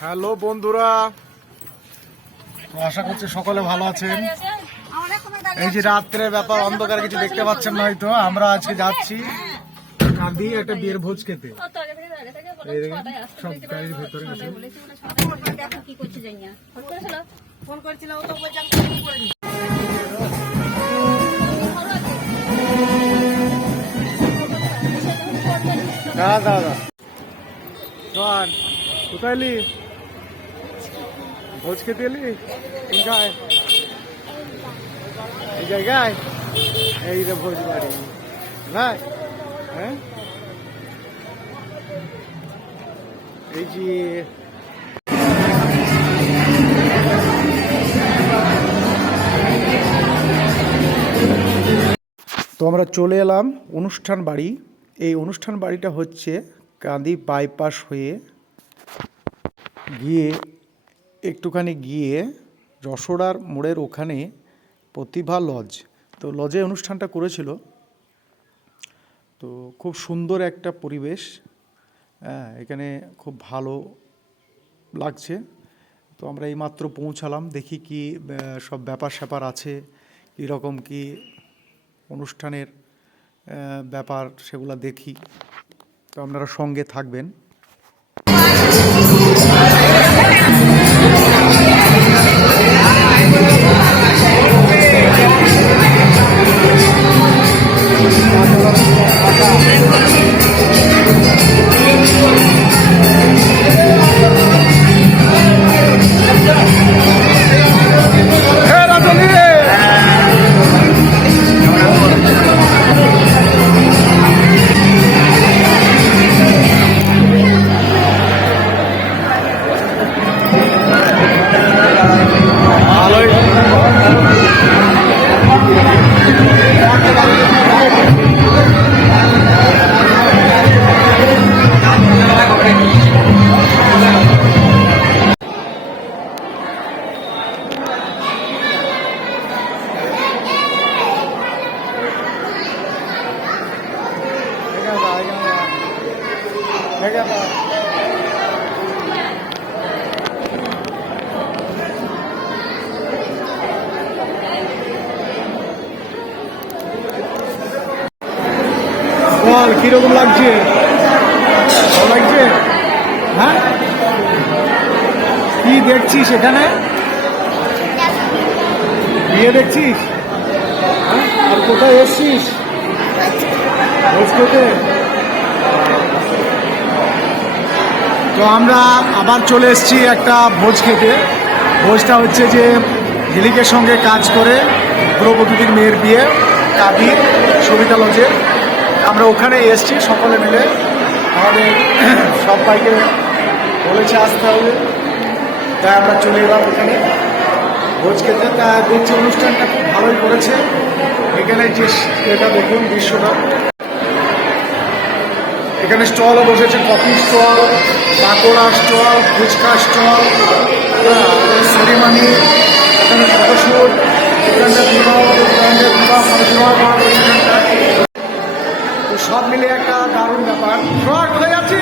Hello বন্ধুরা, আশা করছি সকলে ভালো আছেন। এই যে রাত্রের ব্যাপার, অন্ধকার কিছু দেখতে পাচ্ছেন না হয়তো। আমরা আজকে যাচ্ছি কাঁদি একটা বিয়ের ভোজ খেতে। সব গাড়ির ভেতরে আছে। দাদা দাদা কোথায় এলি? ভোজ খেতে এলি? কোনটায়? এই জায়গায়? এই রে ভোজ বাড়ি না? হ্যাঁ, এই যে তো আমরা চলে এলাম অনুষ্ঠান বাড়ি। এই অনুষ্ঠান বাড়িটা হচ্ছে কাঁদি বাইপাস হয়ে গিয়ে একটুখানি গিয়ে যশোড়ার মোড়ের ওখানে প্রতিভা লজ। তো লজে অনুষ্ঠানটা করেছিল। তো খুব সুন্দর একটা পরিবেশ, হ্যাঁ, এখানে খুব ভালো লাগছে। তো আমরা এইমাত্র পৌঁছালাম, দেখি কি সব ব্যাপার স্যাপার আছে, কীরকম কি অনুষ্ঠানের ব্যাপার সেগুলো দেখি। তো আপনারা সঙ্গে থাকবেন। বল, কিরকম লাগছে? ভালো লাগছে? হ্যাঁ, কি দেখছিস এখানে? বিয়ে দেখছিস? আর কোথায় এসছিস ভোজ খেতে? তো আমরা আবার চলে এসেছি একটা ভোজ খেতে। ভোজটা হচ্ছে যে ঝিলিকের সঙ্গে কাজ করে দ্রৌপদীর মেয়ের বিয়ে কাঁদি সবিতা লজে। আমরা ওখানে এসেছি সকলে মিলে, আমাদের সবাইকে বলেছে আসতে হবে, তাই আমরা চলে এলাম এখানে ভোজ খেতে। তা দেখছি অনুষ্ঠানটা খুব ভালোই করেছে। এখানে যে এটা দেখুন দৃশ্যটা, এখানে স্টলও বসেছে, coffee stall, pakora stall, fuchka stall, ceremony, এখানে ফটোশুট, এখানটা বিবাহ, তো সব মিলে একটা দারুণ ব্যাপার। সোহাগ কোথায় যাচ্ছে?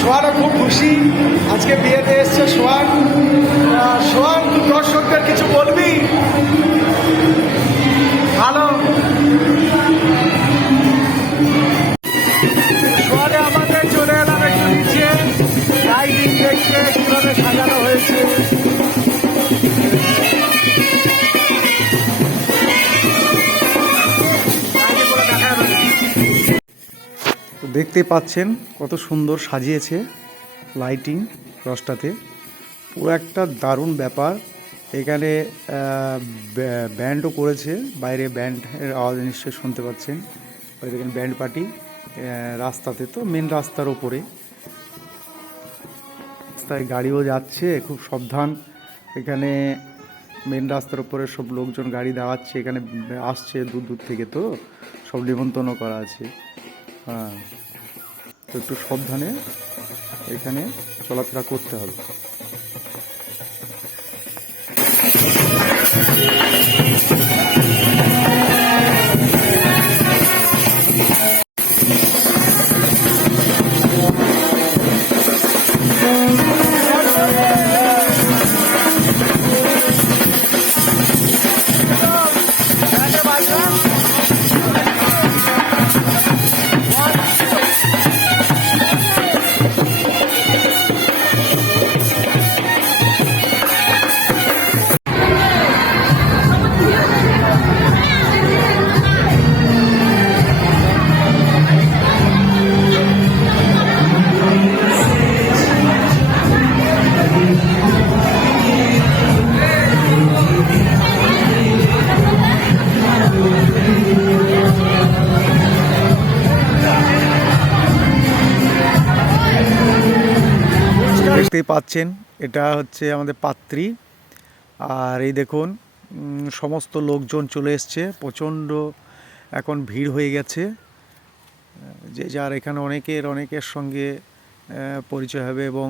সোহাগও খুব খুশি, আজকে বিয়েতে এসছে সোহাগ। সোহাগ, তুই দর্শকদের কিছু বলবি? ভালো সোহাগে আমাদের চলে এলাম একটু নিচে, লাইটিং দেখতে কিভাবে সাজানো হয়েছে। তো দেখতে পাচ্ছেন কত সুন্দর সাজিয়েছে লাইটিং রসটাতে, পুরো একটা দারুণ ব্যাপার। এখানে ব্যান্ডও করেছে, বাইরে ব্যান্ডের আওয়াজ নিশ্চয়ই শুনতে পাচ্ছেন। ওই দেখেন ব্যান্ড পার্টি রাস্তাতে, তো মেন রাস্তার ওপরে রাস্তায় গাড়িও যাচ্ছে, খুব সাবধান। এখানে মেন রাস্তার উপরে সব লোকজন গাড়ি দাঁড়াচ্ছে, এখানে আসছে দূর দূর থেকে, তো সব নিমন্ত্রণ করা আছে। হ্যাঁ, তো একটু সাবধানে এখানে চলাফেরা করতে হবে। দেখতেই পাচ্ছেন এটা হচ্ছে আমাদের পাত্রী। আর এই দেখুন সমস্ত লোকজন চলে এসছে, প্রচণ্ড এখন ভিড় হয়ে গেছে। যে যার এখানে অনেকের সঙ্গে পরিচয় হবে এবং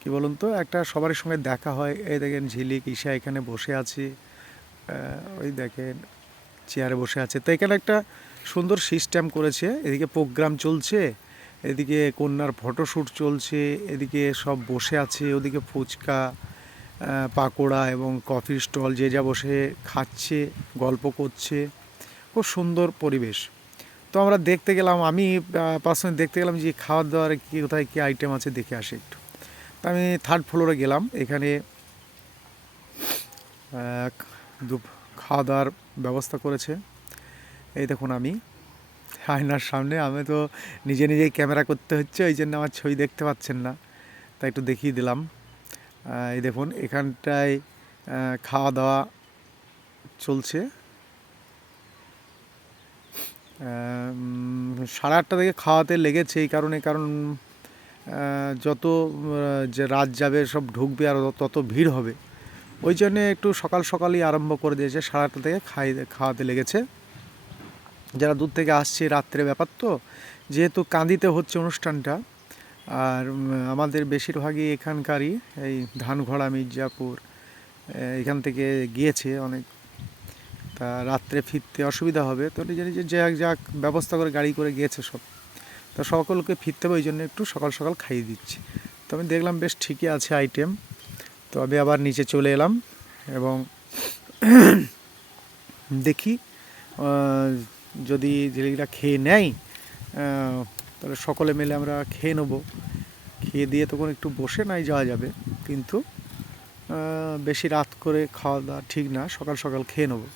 কি বলুন তো, একটা সবার সঙ্গে দেখা হয়। এই দেখেন ঝিলিক ঈশা এখানে বসে আছে, ওই দেখেন চেয়ারে বসে আছে। তো এখানে একটা সুন্দর সিস্টেম করেছে, এদিকে প্রোগ্রাম চলছে, এদিকে কন্যার ফটোশ্যুট চলছে, এদিকে সব বসে আছে, ওদিকে ফুচকা পাকোড়া এবং কফির স্টল, যে যা বসে খাচ্ছে, গল্প করছে, খুব সুন্দর পরিবেশ। তো আমরা দেখতে গেলাম, আমি পার্সোনালি দেখতে গেলাম যে খাওয়ার দাওয়ার কী কোথায় কী আইটেম আছে দেখে আসি একটু। তো আমি 3rd ফ্লোরে গেলাম, এখানে খাওয়া দাওয়ার ব্যবস্থা করেছে। এই দেখুন আমি আয়নার সামনে, আমি তো নিজেই ক্যামেরা করতে হচ্ছে, ওই জন্য আমার ছবি দেখতে পাচ্ছেন না, তাই একটু দেখিয়ে দিলাম। এই দেখুন এখানটায় খাওয়া দাওয়া চলছে। 8:30 থেকে খাওয়াতে লেগেছে, এই কারণ যত যে রাত যাবে সব ঢুকবে আর তত ভিড় হবে, ওই জন্যে একটু সকালই আরম্ভ করে দিয়েছে। 8:30 থেকে খাওয়াতে লেগেছে। যারা দূর থেকে আসছে, রাত্রে ব্যাপার তো, যেহেতু কান্দিতে হচ্ছে অনুষ্ঠানটা, আর আমাদের বেশিরভাগই এখানকারই, এই ধানঘড়া মির্জাপুর এখান থেকে গিয়েছে অনেক, তা রাত্রে ফিরতে অসুবিধা হবে, তো নিজে যাক ব্যবস্থা করে গাড়ি করে গিয়েছে সব, তো সকলকে ফিরতে হবে, ওই জন্য একটু সকাল খাইয়ে দিচ্ছি। তো আমি দেখলাম বেশ ঠিকই আছে আইটেম, তো আমি আবার নিচে চলে এলাম এবং দেখি যদি ঝিলিকটা খেয়ে নেয় তাহলে সকলে মিলে আমরা খেয়ে নেবো। খেয়ে দিয়ে তখন একটু বসে নাই যাওয়া যাবে, কিন্তু বেশি রাত করে খাওয়া দাওয়া ঠিক না, সকাল খেয়ে নেবো।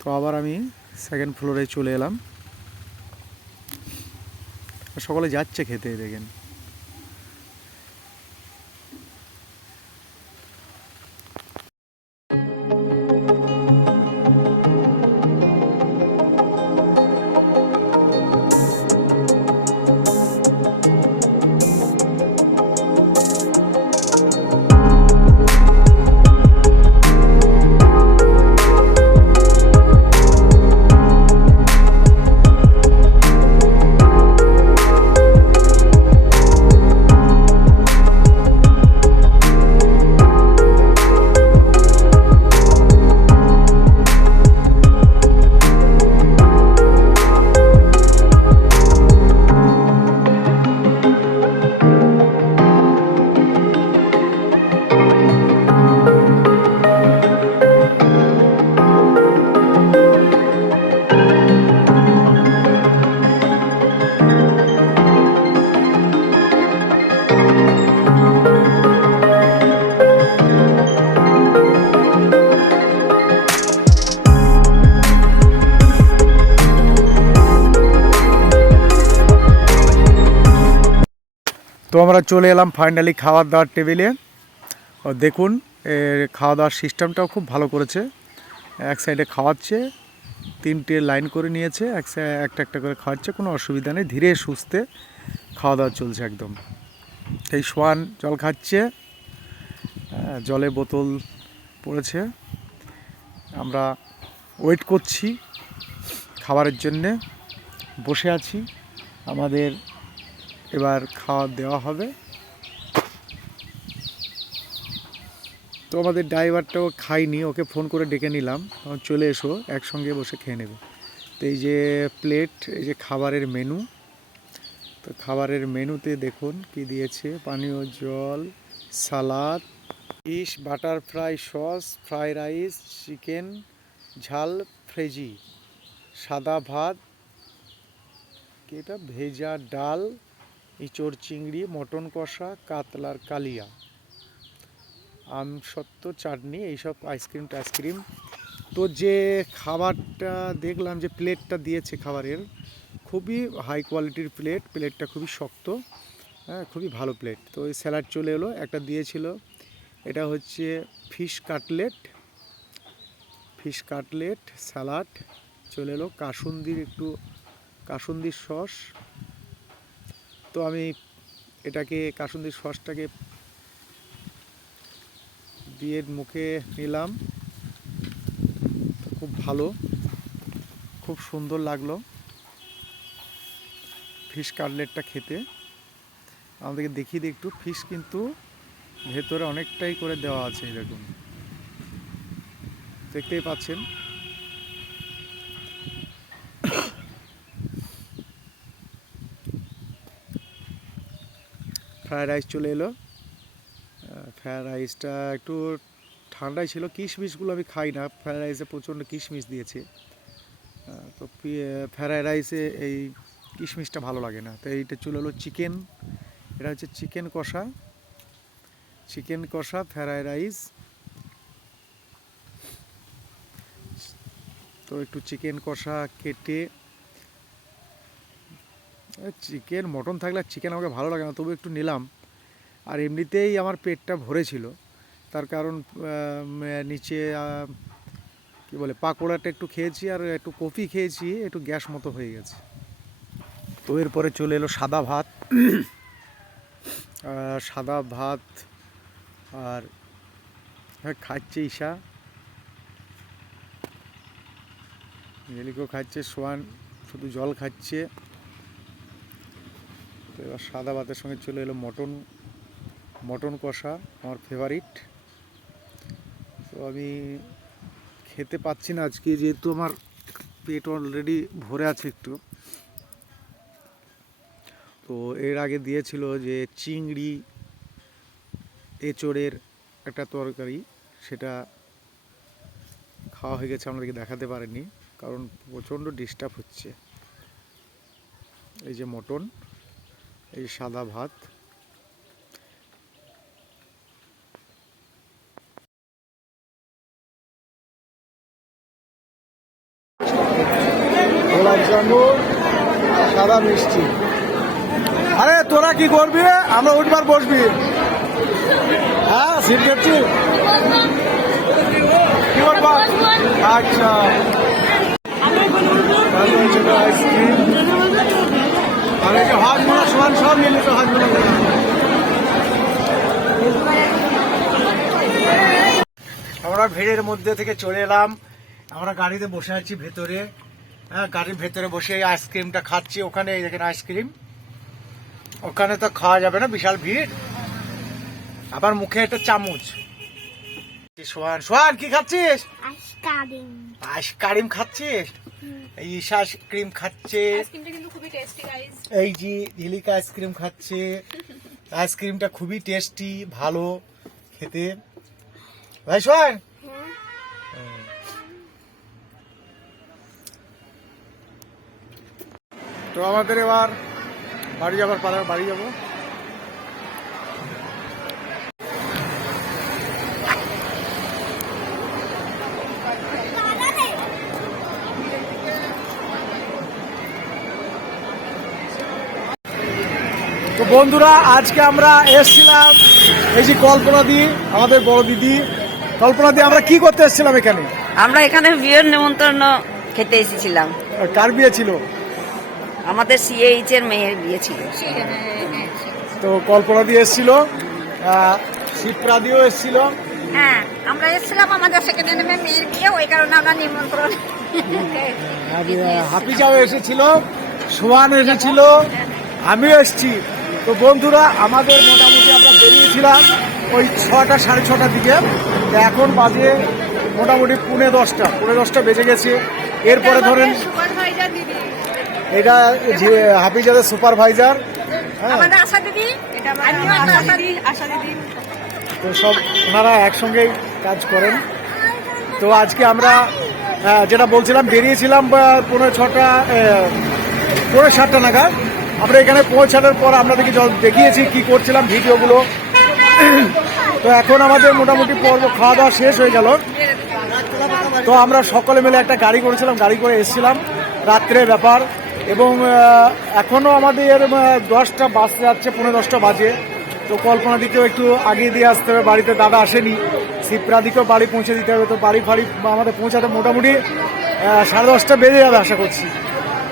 তো আবার আমি 2nd ফ্লোরে চলে এলাম, সকলে যাচ্ছে খেতে, দেখেন। তো আমরা চলে এলাম ফাইনালি খাওয়ার দাওয়ার টেবিলে। দেখুন খাওয়া দাওয়ার সিস্টেমটাও খুব ভালো করেছে। এক সাইডে খাওয়াচ্ছে, 3টে লাইন করে নিয়েছে, একটা করে খাওয়াচ্ছে, কোনো অসুবিধা নেই, ধীরে সুস্থে খাওয়া দাওয়া চলছে একদম। এই সোয়ান জল খাচ্ছে, জলে বোতল পড়েছে, আমরা ওয়েট করছি খাবারের জন্যে, বসে আছি, আমাদের এবার খাওয়া দেওয়া হবে। তো আমাদের ড্রাইভারটাও খাইনি, ওকে ফোন করে ডেকে নিলাম, চলে এসো একসঙ্গে বসে খেয়ে নেবে। তো এই যে প্লেট, এই যে খাবারের মেনু, তো খাবারের মেনুতে দেখুন কি দিয়েছে, পানীয় জল, salad, fish butter fry sauce, fry rice, chicken jalfrezi, সাদা ভাত, এটা ভেজা ডাল, ইঁচড় চিংড়ি, মটন কষা, কাতলার কালিয়া, আমসত্ত্ব চাটনি, এইসব আইসক্রিম। তো যে খাবারটা দেখলাম, যে প্লেটটা দিয়েছে খাবারের, খুবই হাই কোয়ালিটির প্লেটটা খুবই শক্ত, হ্যাঁ খুবই ভালো প্লেট। তো ওই স্যালাড চলে এলো, একটা দিয়েছিল, এটা হচ্ছে ফিশ কাটলেট স্যালাড চলে এলো, কাসুন্দির সস। তো আমি এটাকে কাসুন্দি সসটাকে দিয়ে মুখে নিলাম, খুব ভালো, খুব সুন্দর লাগলো ফিশ কাটলেটটা খেতে। আমাদেরকে দেখিয়ে দিই একটু, ফিশ কিন্তু ভেতরে অনেকটাই করে দেওয়া আছে, এরকম দেখতেই পাচ্ছেন। ফ্রায়েড রাইস চলে এলো। ফ্রায়েড রাইসটা একটু ঠান্ডাই ছিল, কিশমিশগুলো আমি খাই না, ফ্রায়েড রাইসে প্রচণ্ড কিশমিশ দিয়েছে, তো ফ্রায়েড রাইসে এই কিশমিশটা ভালো লাগে না। তো এইটা চলে এলো চিকেন, এটা হচ্ছে চিকেন কষা, চিকেন কষা ফ্রায়েড রাইস। তো একটু চিকেন কষা কেটে, চিকেন মটন থাকলে চিকেন আমাকে ভালো লাগে না, তবু একটু নিলাম। আর এমনিতেই আমার পেটটা ভরে ছিল, তার কারণ নিচে কি বলে পাকোড়াটা একটু খেয়েছি আর একটু কফি খেয়েছি, একটু গ্যাস মতো হয়ে গেছে। তো এরপরে চলে এলো সাদা ভাত, সাদা ভাত আর খাচ্ছে ঈশা, জেলিকো খাচ্ছে, সোয়ান শুধু জল খাচ্ছে। তো এবার সাদা ভাতের সঙ্গে চলে এলো মটন, মটন কষা আমার ফেভারিট। তো আমি খেতে পাচ্ছি না আজকে, যেহেতু আমার পেট অলরেডি ভরে আছে একটু। তো এর আগে দিয়েছিল যে চিংড়ি এঁচোড়ের একটা তরকারি, সেটা খাওয়া হয়ে গেছে, আমাদেরকে দেখাতে পারেনি কারণ প্রচণ্ড ডিস্টার্ব হচ্ছে। এই যে মটন, এই সাদা ভাত, গোলাপ জামুন, সাদা মিষ্টি। আরে তোরা কি করবি, আমরা উঠবার বসবি? হ্যাঁ সিট করছি, কি করবা? আচ্ছা আইসক্রিম আর এই যে হাজমোলা সোয়ান সব মিলিত হাজমোলা। আমরা ভিড়ের মধ্যে থেকে চলে এলাম, আমরা গাড়িতে বসে আছি ভেতরে, হ্যাঁ গাড়ির ভেতরে বসে আইসক্রিমটা খাচ্ছি। ওখানে এই দেখেন আইসক্রিম, ওখানে তো খাওয়া যাবে না, বিশাল ভিড়। আবার মুখে একটা চামচ। সোহান, সোহান কি খাচ্ছিস? আইসক্রিম খাচ্ছিস? এই ঈশা আইসক্রিম খাচ্ছে, এই যে ঝিলিকা আইসক্রিম খাচ্ছে। আইসক্রিমটা খুবই টেস্টি, ভালো খেতে, ভাই সোহান। তো আমাদের এবার বাড়ি যাবার পালা, বাড়ি যাবো। তো বন্ধুরা আজকে আমরা এসেছিলাম এই যে কল্পনা দি, আমাদের বড় দিদি। কল্পনা দি, আমরা কি করতে এসেছিলাম এখানে? আমরা এখানে বিয়ের নিমন্ত্রণ খেতে এসেছিলাম। কার বিয়ে ছিল? আমাদের সিএইচ এর মেয়ের বিয়ে ছিল। তো কল্পনা দি এসেছিল, শিপ্রা দিও এসেছিল। হ্যাঁ আমরা এসেছিলাম আমাদের সেকেন্ড মেয়ের বিয়ে, ওই কারণে আমরা নিমন্ত্রণ। হাফিজাও এসেছিল, সোহান এসেছিল, আমিও এসেছি। তো বন্ধুরা আমাদের মোটামুটি আমরা বেরিয়েছিলাম ওই 6টা সাড়ে 6টার দিকে, এখন বাজে মোটামুটি পৌনে 10টা বেজে গেছে। এরপরে ধরেন এটা হাফিজাদের সুপারভাইজার, তো সব ওনারা একসঙ্গেই কাজ করেন। তো আজকে আমরা যেটা বলছিলাম বেরিয়েছিলাম পৌনে 7টা নাগাদ। আমরা এখানে পৌঁছানোর পর আপনাদেরকে দেখিয়েছি কি করছিলাম ভিডিওগুলো। তো এখন আমাদের মোটামুটি পর্ব খাওয়া দাওয়া শেষ হয়ে গেল। তো আমরা সকলে মিলে একটা গাড়ি করেছিলাম, গাড়ি করে এসেছিলাম, রাত্রের ব্যাপার। এবং এখনও আমাদের 10টা বাজতে যাচ্ছে, পৌনে 10টা বাজে। তো কল্পনা দিকেও একটু আগিয়ে দিয়ে আসতে হবে, বাড়িতে দাদা আসেনি। শিপ্রা দিকেও বাড়ি পৌঁছে দিতে হবে। তো বাড়ি ফাড়ি আমাদের পৌঁছাতে মোটামুটি 10:30 বেজে যাবে আশা করছি।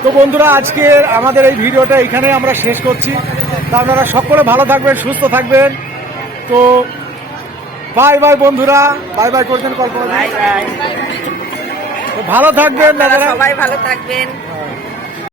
তো বন্ধুরা, আজকে আমাদের এই ভিডিওটা এখানে আমরা শেষ করছি। তা আপনারা সকলে ভালো থাকবেন, সুস্থ থাকবেন। তো বাই বাই বন্ধুরা, বাই বাই করছেন কল্পনা। Bye bye. তো ভালো থাকবেন দাদারা। সবাই ভালো থাকবেন।